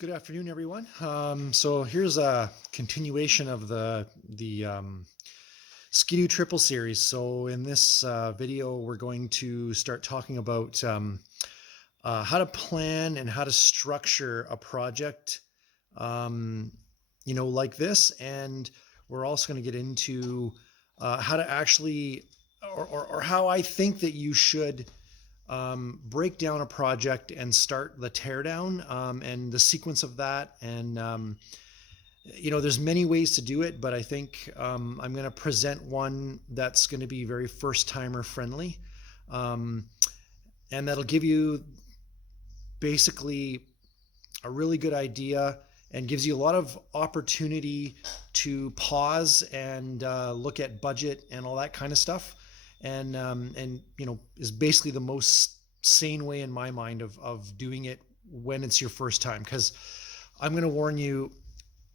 Good afternoon, everyone. So here's a continuation of the Skidoo Triple series. So in this video, we're going to start talking about how to plan and how to structure a project, like this. And we're also going to get into how to actually, or how I think that you should break down a project and start the teardown and the sequence of that. And, there's many ways to do it, but I think I'm going to present one that's going to be very first timer friendly. And that'll give you basically a really good idea and gives you a lot of opportunity to pause and look at budget and all that kind of stuff. And is basically the most sane way in my mind of doing it when it's your first time. Because I'm going to warn you,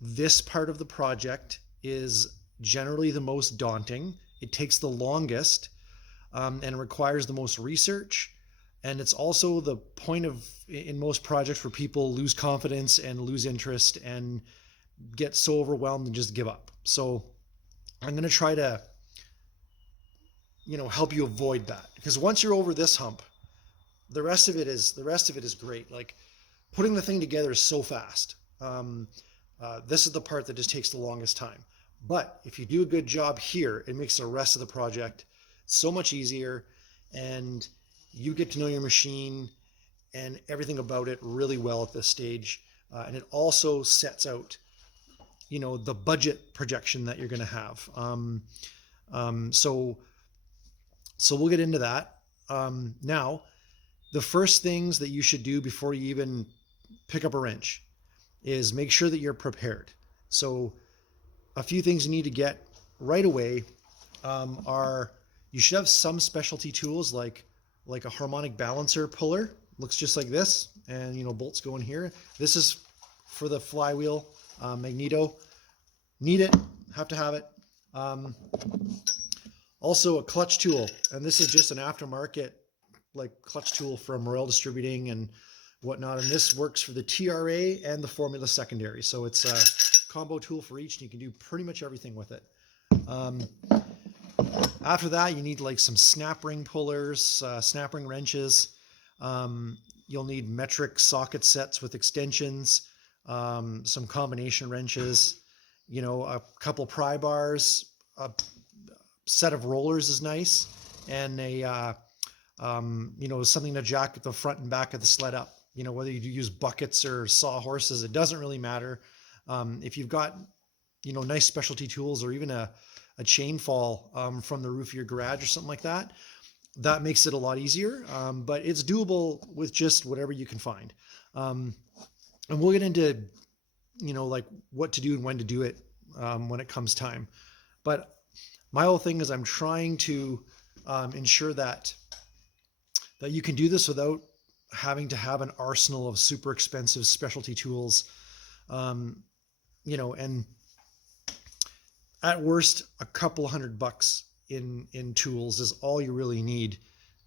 this part of the project is generally the most daunting. It takes the longest and requires the most research. And it's also the point in most projects where people lose confidence and lose interest and get so overwhelmed and just give up. So I'm going to try to help you avoid that, because once you're over this hump, the rest of it is great. Like, putting the thing together is so fast. This is the part that just takes the longest time, but if you do a good job here, it makes the rest of the project so much easier, and you get to know your machine and everything about it really well at this stage. And it also sets out the budget projection that you're going to have. So we'll get into that. Now, the first things that you should do before you even pick up a wrench is make sure that you're prepared. So a few things you need to get right away are, you should have some specialty tools like a harmonic balancer puller. Looks just like this, and bolts go in here. This is for the flywheel magneto. Need it, have to have it. Also a clutch tool, and this is just an aftermarket clutch tool from Royal Distributing and whatnot, and this works for the TRA and the Formula secondary. So it's a combo tool for each, and you can do pretty much everything with it. After that, you need some snap ring pullers, snap ring wrenches. You'll need metric socket sets with extensions, some combination wrenches, a couple pry bars, a set of rollers is nice, and a something to jack the front and back of the sled up. Whether you use buckets or sawhorses, it doesn't really matter. If you've got nice specialty tools, or even a chain fall from the roof of your garage or something like that, that makes it a lot easier. But it's doable with just whatever you can find. And we'll get into what to do and when to do it when it comes time. But my whole thing is I'm trying to ensure that you can do this without having to have an arsenal of super expensive specialty tools. And at worst, a couple $100 in tools is all you really need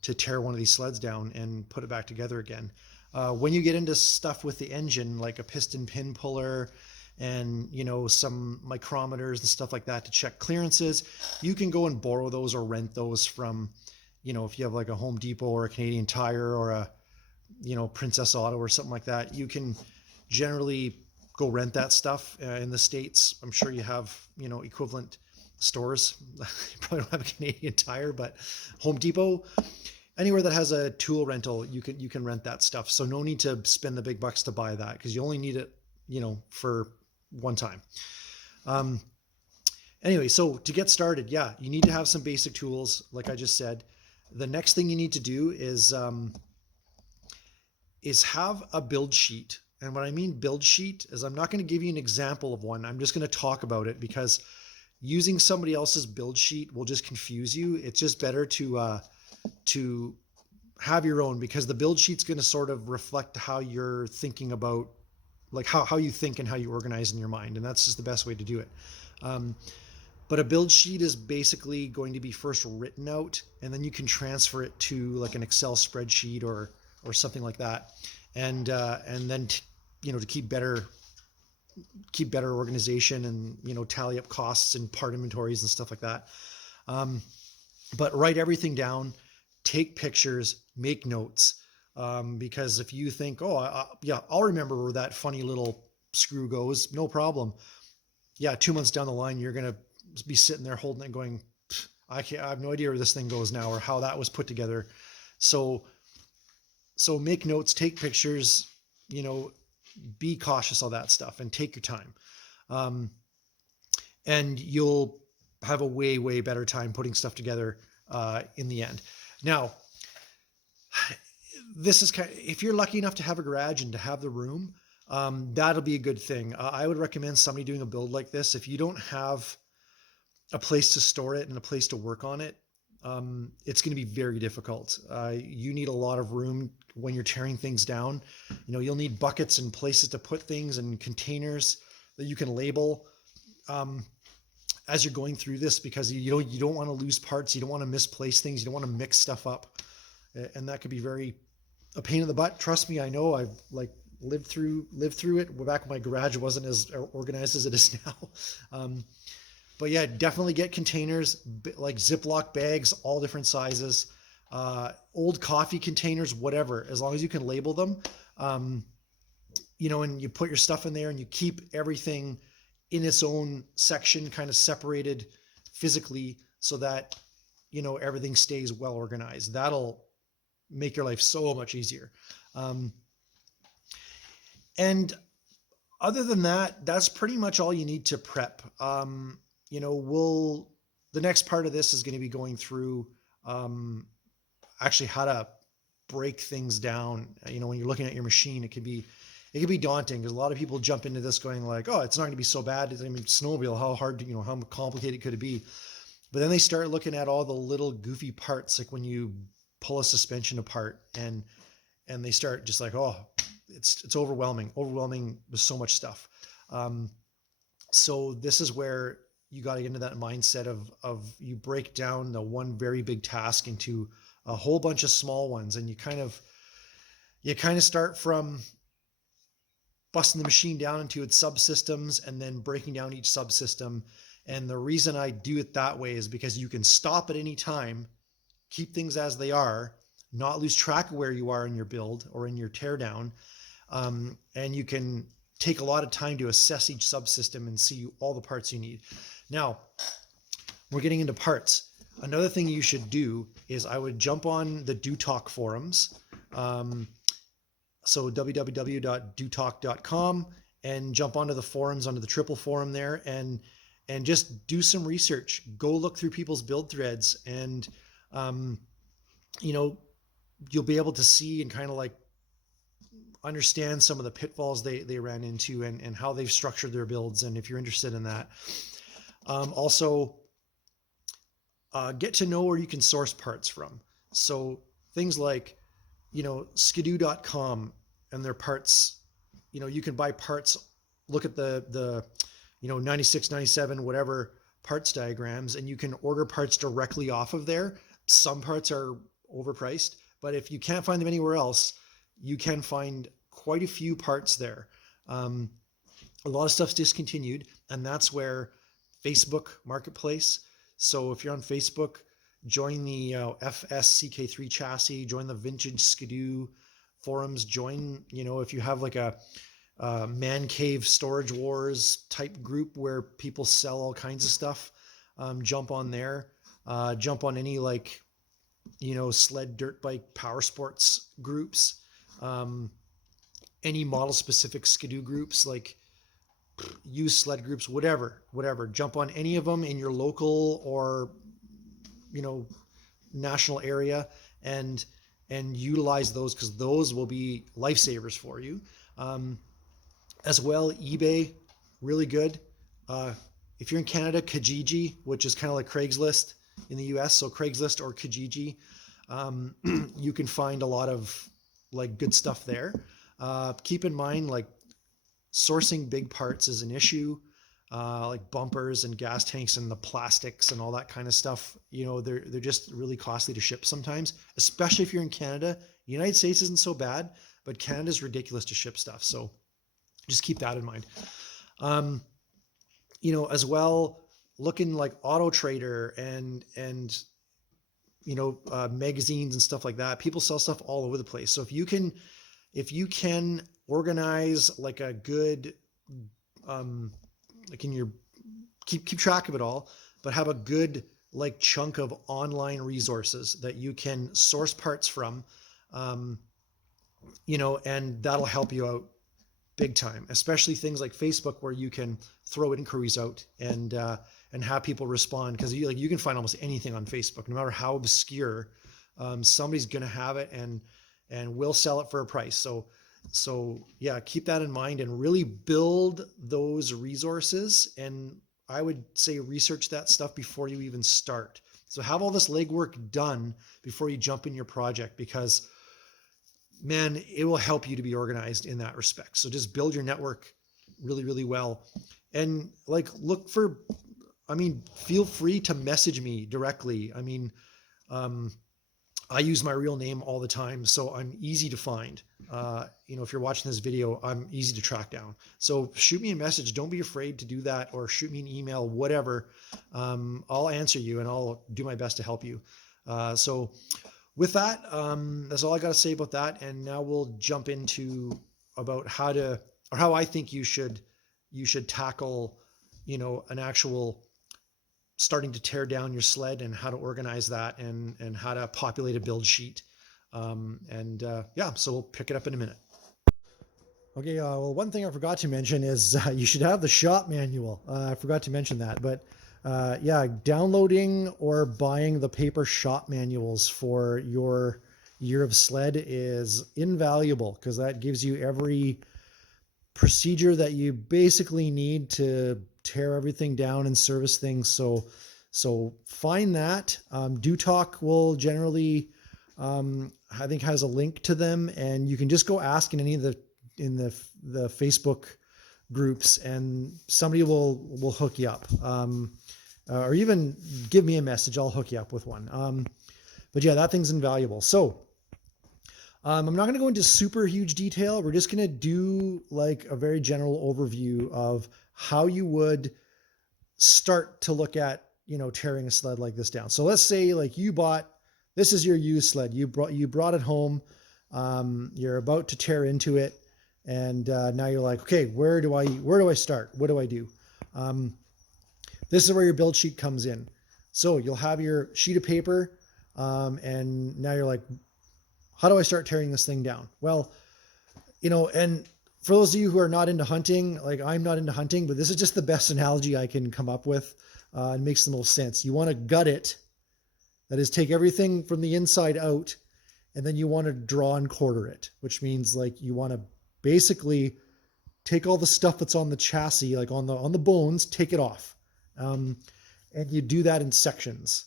to tear one of these sleds down and put it back together again. When you get into stuff with the engine, like a piston pin puller and some micrometers and stuff like that to check clearances, you can go and borrow those or rent those from if you have a Home Depot or a Canadian Tire or a Princess Auto or something like that. You can generally go rent that stuff in the States. I'm sure you have equivalent stores. You probably don't have a Canadian Tire, but Home Depot, anywhere that has a tool rental, you can rent that stuff. So no need to spend the big bucks to buy that, because you only need it for one time. Anyway, so to get started, yeah, you need to have some basic tools, like I just said. The next thing you need to do is have a build sheet. And what I mean build sheet is, I'm not going to give you an example of one. I'm just going to talk about it, because using somebody else's build sheet will just confuse you. It's just better to have your own, because the build sheet's going to sort of reflect how you're thinking about, how you think and how you organize in your mind. And that's just the best way to do it. But a build sheet is basically going to be first written out, and then you can transfer it to an Excel spreadsheet or something like that. And then to keep better organization and, tally up costs and part inventories and stuff like that. But write everything down, take pictures, make notes. Because if you think, yeah, I'll remember where that funny little screw goes, no problem. Yeah, 2 months down the line, you're going to be sitting there holding it going, I have no idea where this thing goes now or how that was put together. So make notes, take pictures, be cautious of that stuff and take your time. And you'll have a way, way better time putting stuff together in the end. Now, this is if you're lucky enough to have a garage and to have the room, that'll be a good thing. I would recommend somebody doing a build like this. If you don't have a place to store it and a place to work on it, it's going to be very difficult. You need a lot of room when you're tearing things down. You'll need buckets and places to put things and containers that you can label as you're going through this, because you don't want to lose parts. You don't want to misplace things. You don't want to mix stuff up. And that could be a pain in the butt. Trust me, I know. I've lived through it. Back when my garage wasn't as organized as it is now. But yeah, definitely get containers, like Ziploc bags, all different sizes, old coffee containers, whatever, as long as you can label them, and you put your stuff in there and you keep everything in its own section, kind of separated physically, so that, everything stays well organized. That'll make your life so much easier. And other than that, that's pretty much all you need to prep. The next part of this is going to be going through actually how to break things down. When you're looking at your machine, it could be daunting, because a lot of people jump into this going like, oh, it's not going to be so bad. Snowmobile, how hard, how complicated could it be? But then they start looking at all the little goofy parts, like when you pull a suspension apart, and they start just like, oh, it's overwhelming with so much stuff. So this is where you got to get into that mindset of you break down the one very big task into a whole bunch of small ones, and you kind of start from busting the machine down into its subsystems and then breaking down each subsystem. And the reason I do it that way is because you can stop at any time, keep things as they are, not lose track of where you are in your build or in your teardown. And you can take a lot of time to assess each subsystem and see all the parts you need. Now, we're getting into parts. Another thing you should do is I would jump on the Do Talk forums. So www.dotalk.com, and jump onto the forums, onto the triple forum there, and just do some research. Go look through people's build threads, and you'll be able to see and kind of like understand some of the pitfalls they ran into, and how they've structured their builds. And if you're interested in that, also get to know where you can source parts from. So things like, skidoo.com and their parts, you can buy parts, look at the 96, 97, whatever parts diagrams, and you can order parts directly off of there. Some parts are overpriced, but if you can't find them anywhere else, you can find quite a few parts there. A lot of stuff's discontinued, and that's where Facebook Marketplace. So if you're on Facebook, join the FSCK3 chassis, join the Vintage Skidoo forums, join, if you have like a man cave storage wars type group where people sell all kinds of stuff, jump on there, jump on any sled, dirt bike, power sports groups, any model specific Skidoo groups, like used sled groups, whatever, jump on any of them in your local or national area, and utilize those, because those will be lifesavers for you. As well, eBay, really good. If you're in Canada, Kijiji, which is kind of like Craigslist in the US, so Craigslist or Kijiji, you can find a lot of good stuff there. Keep in mind, sourcing big parts is an issue. Like bumpers and gas tanks and the plastics and all that kind of stuff, they're just really costly to ship sometimes, especially if you're in Canada. The United States isn't so bad, but Canada's ridiculous to ship stuff. So Just keep that in mind. As well, looking like Auto Trader and magazines and stuff like that. People sell stuff all over the place. So if you can organize like a good, like in your, keep track of it all, but have a good like chunk of online resources that you can source parts from, and that'll help you out big time, especially things like Facebook where you can throw inquiries out and have people respond, because you can find almost anything on Facebook, no matter how obscure. Somebody's going to have it and will sell it for a price. So yeah, keep that in mind and really build those resources. And I would say research that stuff before you even start. So have all this legwork done before you jump in your project, because man, it will help you to be organized in that respect. So just build your network really, really well. And like, feel free to message me directly. I use my real name all the time, so I'm easy to find. If you're watching this video, I'm easy to track down. So shoot me a message. Don't be afraid to do that, or shoot me an email, whatever. I'll answer you and I'll do my best to help you. So with that, that's all I got to say about that. And now we'll jump into about how I think you should tackle, an actual starting to tear down your sled, and how to organize that, and how to populate a build sheet. So we'll pick it up in a minute. Okay, well, one thing I forgot to mention is you should have the shop manual. I forgot to mention that, but downloading or buying the paper shop manuals for your year of sled is invaluable, because that gives you every procedure that you basically need to tear everything down and service things. So find that. Do Talk will generally, I think, has a link to them, and you can just go ask in any of the Facebook groups, and somebody will hook you up. Or even give me a message. I'll hook you up with one. But yeah, that thing's invaluable. So I'm not going to go into super huge detail. We're just going to do like a very general overview of how you would start to look at, tearing a sled like this down. So let's say like this is your used sled. You brought it home. You're about to tear into it. And now you're like, okay, where do I start? What do I do? This is where your build sheet comes in. So you'll have your sheet of paper, and now you're like, how do I start tearing this thing down? Well, and for those of you who are not into hunting, like I'm not into hunting, but this is just the best analogy I can come up with. It makes the most sense. You want to gut it. That is, take everything from the inside out, and then you want to draw and quarter it, which means like you want to basically take all the stuff that's on the chassis, like on the bones, take it off. And you do that in sections.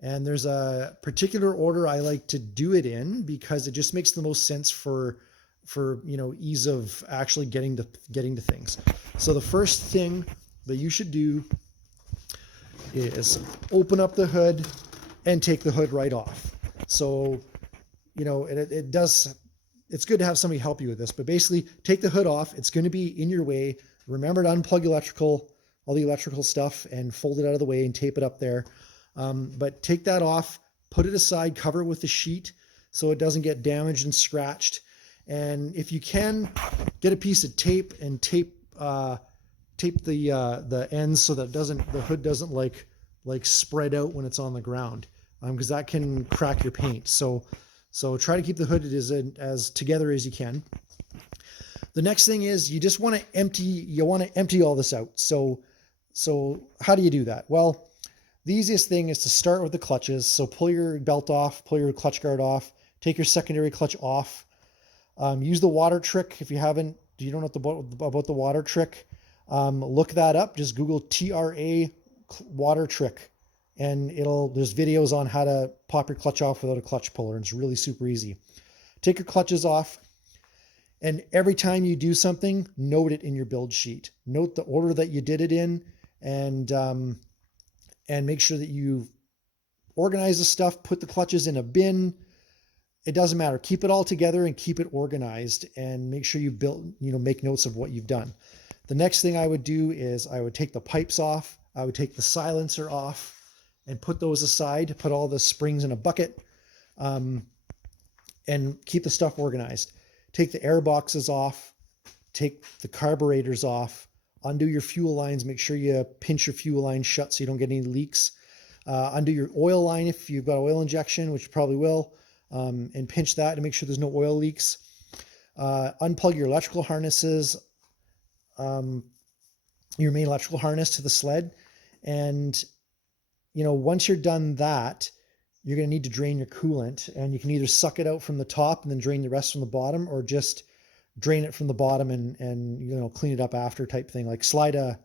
And there's a particular order I like to do it in, because it just makes the most sense for ease of actually getting to things. So the first thing that you should do is open up the hood and take the hood right off. So, it's good to have somebody help you with this, but basically take the hood off. It's going to be in your way. Remember to unplug all the electrical stuff, and fold it out of the way and tape it up there. But take that off, put it aside, cover it with the sheet so it doesn't get damaged and scratched. And if you can, get a piece of tape and tape the ends so that the hood doesn't like spread out when it's on the ground, because that can crack your paint. So try to keep the hood as together as you can. The next thing is you want to empty all this out. So how do you do that? Well, the easiest thing is to start with the clutches. So pull your belt off, pull your clutch guard off, take your secondary clutch off. Use the water trick. If you don't know about the water trick, look that up. Just Google TRA water trick, and there's videos on how to pop your clutch off without a clutch puller. And it's really super easy. Take your clutches off, and every time you do something, note it in your build sheet. Note the order that you did it in, and make sure that you organize the stuff, put the clutches in a bin, it doesn't matter. Keep it all together and keep it organized, and make sure make notes of what you've done. The next thing I would do is I would take the pipes off. I would take the silencer off and put those aside, put all the springs in a bucket, and keep the stuff organized. Take the air boxes off, take the carburetors off, undo your fuel lines. Make sure you pinch your fuel line shut so you don't get any leaks. Undo your oil line if you've got oil injection, which you probably will, and pinch that to make sure there's no oil leaks. Unplug your electrical harnesses, your main electrical harness to the sled. And, once you're done that, you're going to need to drain your coolant, and you can either suck it out from the top and then drain the rest from the bottom, or just drain it from the bottom and clean it up after type thing. Like slide an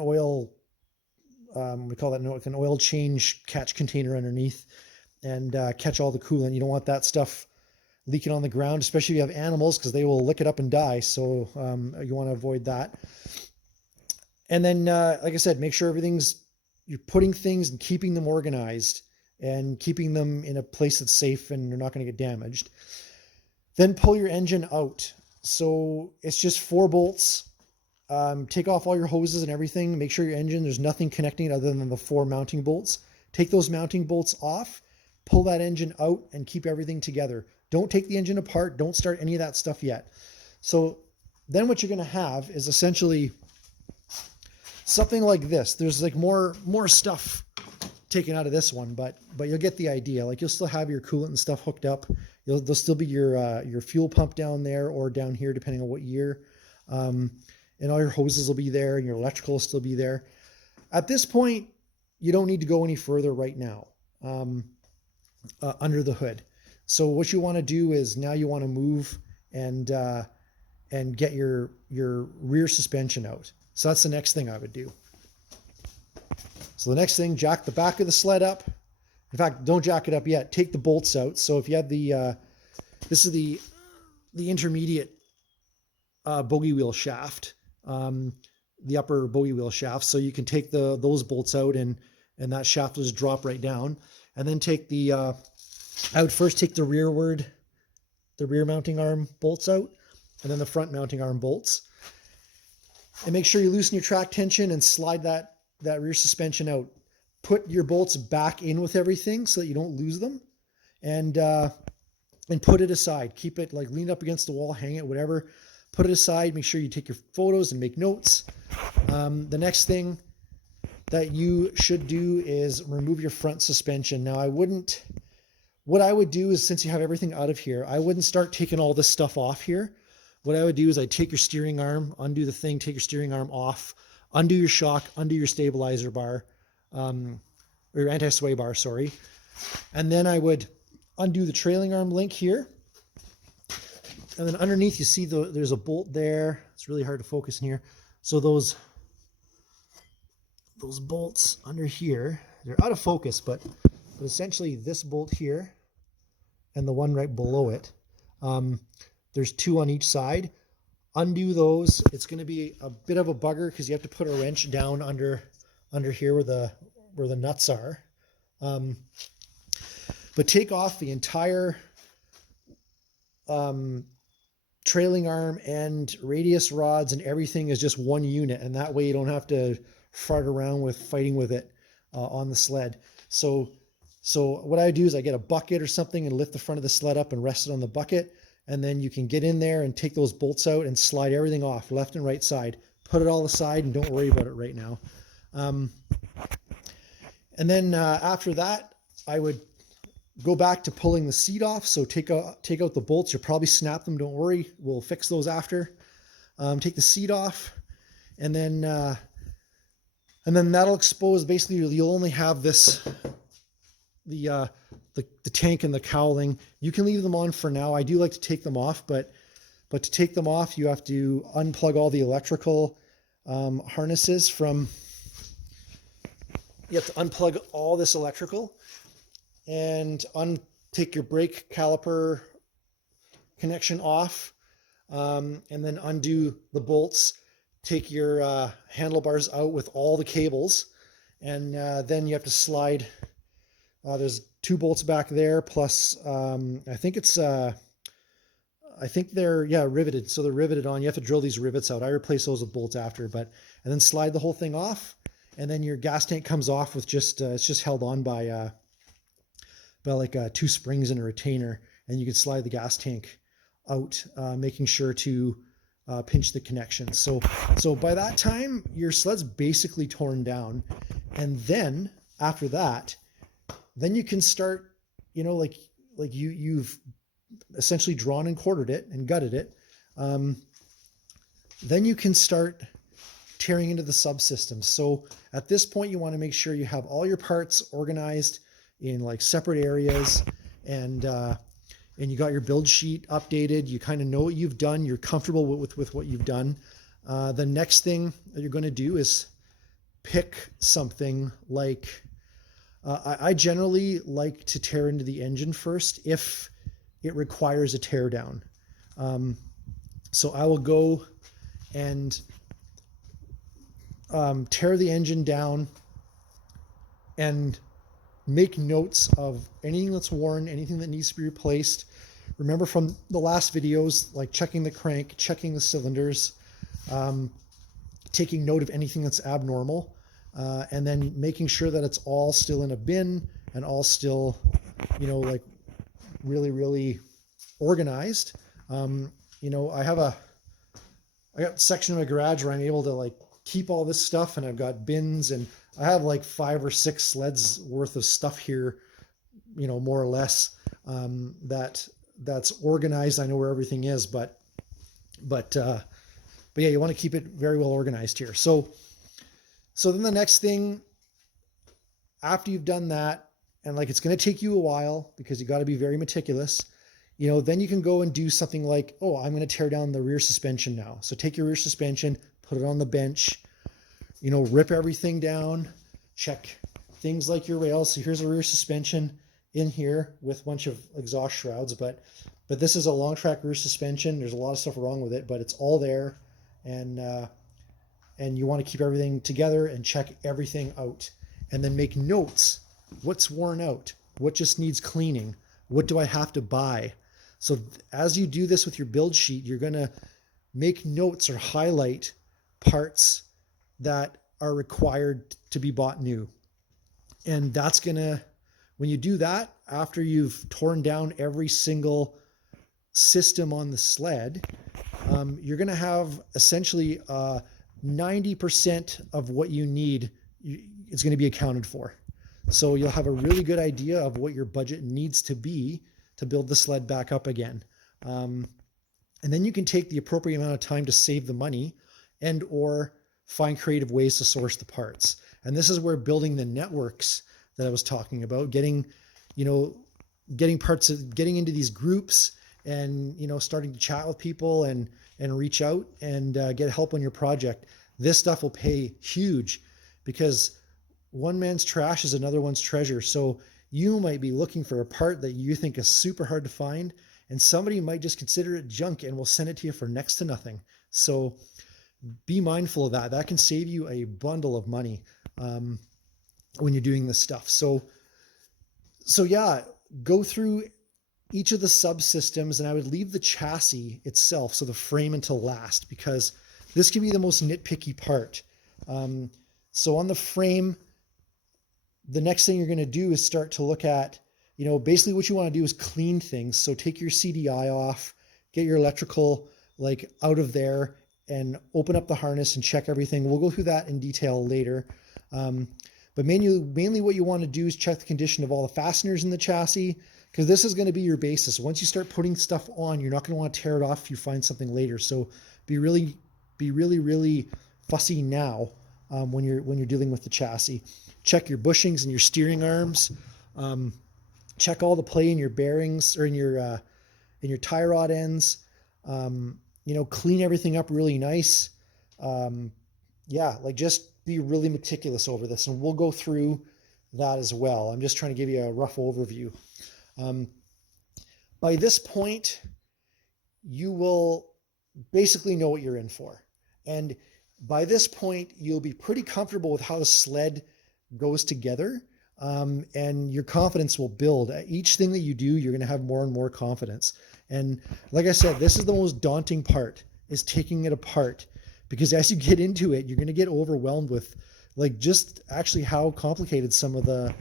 oil, we call that like an oil change catch container underneath, and catch all the coolant. You don't want that stuff leaking on the ground, especially if you have animals, because they will lick it up and die. So you want to avoid that. And then, like I said, make sure you're putting things and keeping them organized and keeping them in a place that's safe and you're not going to get damaged. Then pull your engine out. So it's just 4 bolts. Take off all your hoses and everything. Make sure your engine, there's nothing connecting other than the 4 mounting bolts. Take those mounting bolts off, pull that engine out, and keep everything together. Don't take the engine apart. Don't start any of that stuff yet. So then what you're going to have is essentially something like this. There's like more stuff taken out of this one, but you'll get the idea. Like, you'll still have your coolant and stuff hooked up. There'll still be your fuel pump down there or down here, depending on what year. And all your hoses will be there, and your electrical will still be there. At this point, you don't need to go any further right now under the hood. So what you want to do is now you want to move and get your rear suspension out. So that's the next thing I would do. So the next thing, jack the back of the sled up. In fact, don't jack it up yet. Take the bolts out. So if you have this is the intermediate bogey wheel shaft, the upper bogey wheel shaft. So you can take those bolts out, and that shaft will just drop right down. And then take I would first take the rear mounting arm bolts out, and then the front mounting arm bolts. And make sure you loosen your track tension and slide that rear suspension out. Put your bolts back in with everything so that you don't lose them, and put it aside. Keep it like leaned up against the wall, hang it, whatever. Put it aside. Make sure you take your photos and make notes. The next thing that you should do is remove your front suspension. Now, what I would do is, since you have everything out of here, I wouldn't start taking all this stuff off here. What I would do is I'd take your steering arm, undo the thing, take your steering arm off, undo your shock, undo your stabilizer bar, or your anti-sway bar, sorry. And then I would undo the trailing arm link here. And then underneath, you see there's a bolt there. It's really hard to focus in here. So those bolts under here, they're out of focus, but essentially this bolt here and the one right below it, there's 2 on each side. Undo those. It's going to be a bit of a bugger because you have to put a wrench down under here where the nuts are. But take off the entire trailing arm and radius rods, and everything is just one unit, and that way you don't have to fart around fighting with it on the sled. So what I do is I get a bucket or something and lift the front of the sled up and rest it on the bucket. And then you can get in there and take those bolts out and slide everything off, left and right side. Put it all aside and don't worry about it right now. And then after that, I would go back to pulling the seat off. So take out the bolts. You'll probably snap them. Don't worry. We'll fix those after. Take the seat off, and then that'll expose. Basically, you'll only have the tank and the cowling. You can leave them on for now. I do like to take them off, but to take them off, you have to unplug all the electrical harnesses from. You have to unplug all this electrical and take your brake caliper connection off, and then undo the bolts. Take your handlebars out with all the cables, and then you have to slide There's 2 bolts back there, plus I think they're, yeah, riveted. So they're riveted on. You have to drill these rivets out. I replace those with bolts after, and then slide the whole thing off. And then your gas tank comes off with just, it's just held on by like 2 springs and a retainer. And you can slide the gas tank out, making sure to pinch the connections. So by that time, your sled's basically torn down. And then after that, then you can start, like you've essentially drawn and quartered it and gutted it. Then you can start tearing into the subsystems. So at this point, you want to make sure you have all your parts organized in like separate areas, and you got your build sheet updated. You kind of know what you've done. You're comfortable with what you've done. The next thing that you're going to do is pick something like, I generally like to tear into the engine first if it requires a tear down. So I will go and tear the engine down and make notes of anything that's worn, anything that needs to be replaced. Remember from the last videos, like checking the crank, checking the cylinders, taking note of anything that's abnormal, and then making sure that it's all still in a bin and all still, like really, really organized. I got a section of my garage where I'm able to like keep all this stuff, and I've got bins, and I have like 5 or 6 sleds worth of stuff here, more or less, that's organized. I know where everything is, but yeah, you want to keep it very well organized here. So then the next thing after you've done that, and like, it's going to take you a while because you got to be very meticulous, then you can go and do something like, oh, I'm going to tear down the rear suspension now. So take your rear suspension, put it on the bench, rip everything down, check things like your rails. So here's a rear suspension in here with a bunch of exhaust shrouds, but this is a long track rear suspension. There's a lot of stuff wrong with it, but it's all there. And you want to keep everything together and check everything out, and then make notes. What's worn out? What just needs cleaning? What do I have to buy? So as you do this with your build sheet, you're going to make notes or highlight parts that are required to be bought new. And that's going to, when you do that, after you've torn down every single system on the sled, you're going to have essentially 90% of what you need is going to be accounted for. So you'll have a really good idea of what your budget needs to be to build the sled back up again. And then you can take the appropriate amount of time to save the money and or find creative ways to source the parts. And this is where building the networks that I was talking about, getting parts, getting into these groups and, starting to chat with people and reach out and get help on your project. This stuff will pay huge, because one man's trash is another one's treasure. So you might be looking for a part that you think is super hard to find, and somebody might just consider it junk and will send it to you for next to nothing. So be mindful of that. That can save you a bundle of money when you're doing this stuff. So yeah, go through each of the subsystems, and I would leave the chassis itself, so the frame, until last, because this can be the most nitpicky part. So on the frame, the next thing you're going to do is start to look at, basically what you want to do is clean things. So take your CDI off, get your electrical like out of there, and open up the harness and check everything. We'll go through that in detail later. But mainly what you want to do is check the condition of all the fasteners in the chassis, because this is going to be your basis. Once you start putting stuff on, you're not going to want to tear it off if you find something later. So be really, really fussy now when you're dealing with the chassis. Check your bushings and your steering arms. Check all the play in your bearings, or in your tie rod ends. Clean everything up really nice. Just be really meticulous over this, and we'll go through that as well. I'm just trying to give you a rough overview. By this point, you will basically know what you're in for. And by this point, you'll be pretty comfortable with how the sled goes together. and your confidence will build. Each thing that you do, you're going to have more and more confidence. And like I said, this is the most daunting part, is taking it apart, because as you get into it, you're going to get overwhelmed with like just actually how complicated some of the,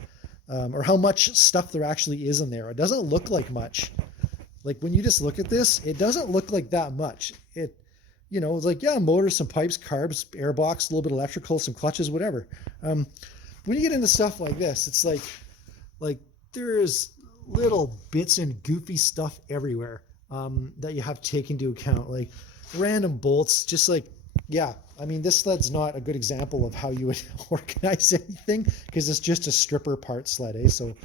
or how much stuff there actually is in there. It doesn't look like much. Like when you just look at this, it doesn't look like that much. It, you know, it's like, yeah, motor, some pipes, carbs, airbox, a little bit of electrical, some clutches, whatever. When you get into stuff like this, it's like there's little bits and goofy stuff everywhere that you have to take into account, like random bolts, just like, yeah, I mean, this sled's not a good example of how you would organize anything, because it's just a stripper part sled, eh? So,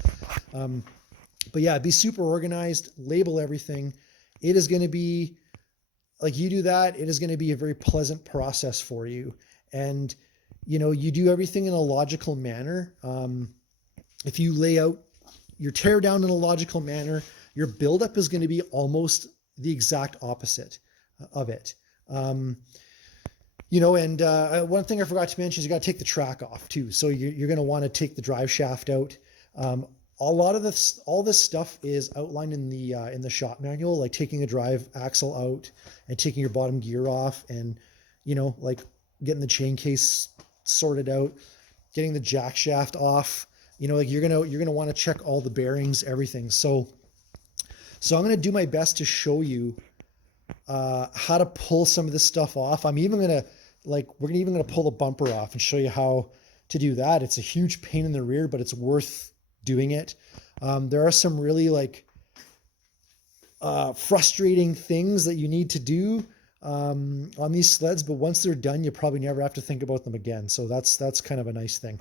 but yeah, be super organized, label everything. It is going to be, like, you do that, it is going to be a very pleasant process for you. And, you know, you do everything in a logical manner. If you lay out your tear down in a logical manner, your buildup is going to be almost the exact opposite of it. You know, and one thing I forgot to mention is you got to take the track off too. So you're going to want to take the drive shaft out. A lot of this, all this stuff is outlined in the shop manual, like taking a drive axle out and taking your bottom gear off, and, you know, like getting the chain case sorted out, getting the jack shaft off. You know, like you're gonna want to check all the bearings, everything. So I'm gonna do my best to show you how to pull some of this stuff off. I'm even gonna, like, we're even gonna pull the bumper off and show you how to do that. It's a huge pain in the rear, but it's worth doing it. There are some really like frustrating things that you need to do on these sleds, but once they're done, you probably never have to think about them again. So that's kind of a nice thing.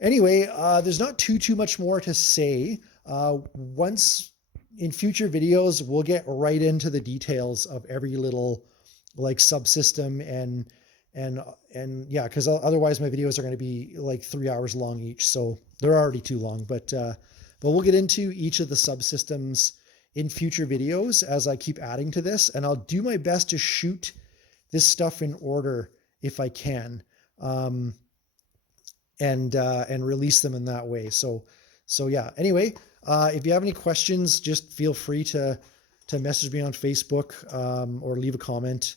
Anyway, there's not too much more to say. Once in future videos, we'll get right into the details of every little like subsystem and yeah, because otherwise my videos are going to be like 3 hours long each, so they're already too long. But we'll get into each of the subsystems in future videos as I keep adding to this, and I'll do my best to shoot this stuff in order if I can, and release them in that way. So yeah. Anyway, if you have any questions, just feel free to message me on Facebook, or leave a comment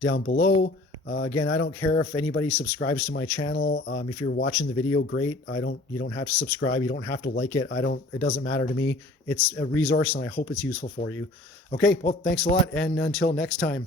down below. Again, I don't care if anybody subscribes to my channel. If you're watching the video, great. You don't have to subscribe. You don't have to like it. It doesn't matter to me. It's a resource and I hope it's useful for you. Okay. Well, thanks a lot. And until next time,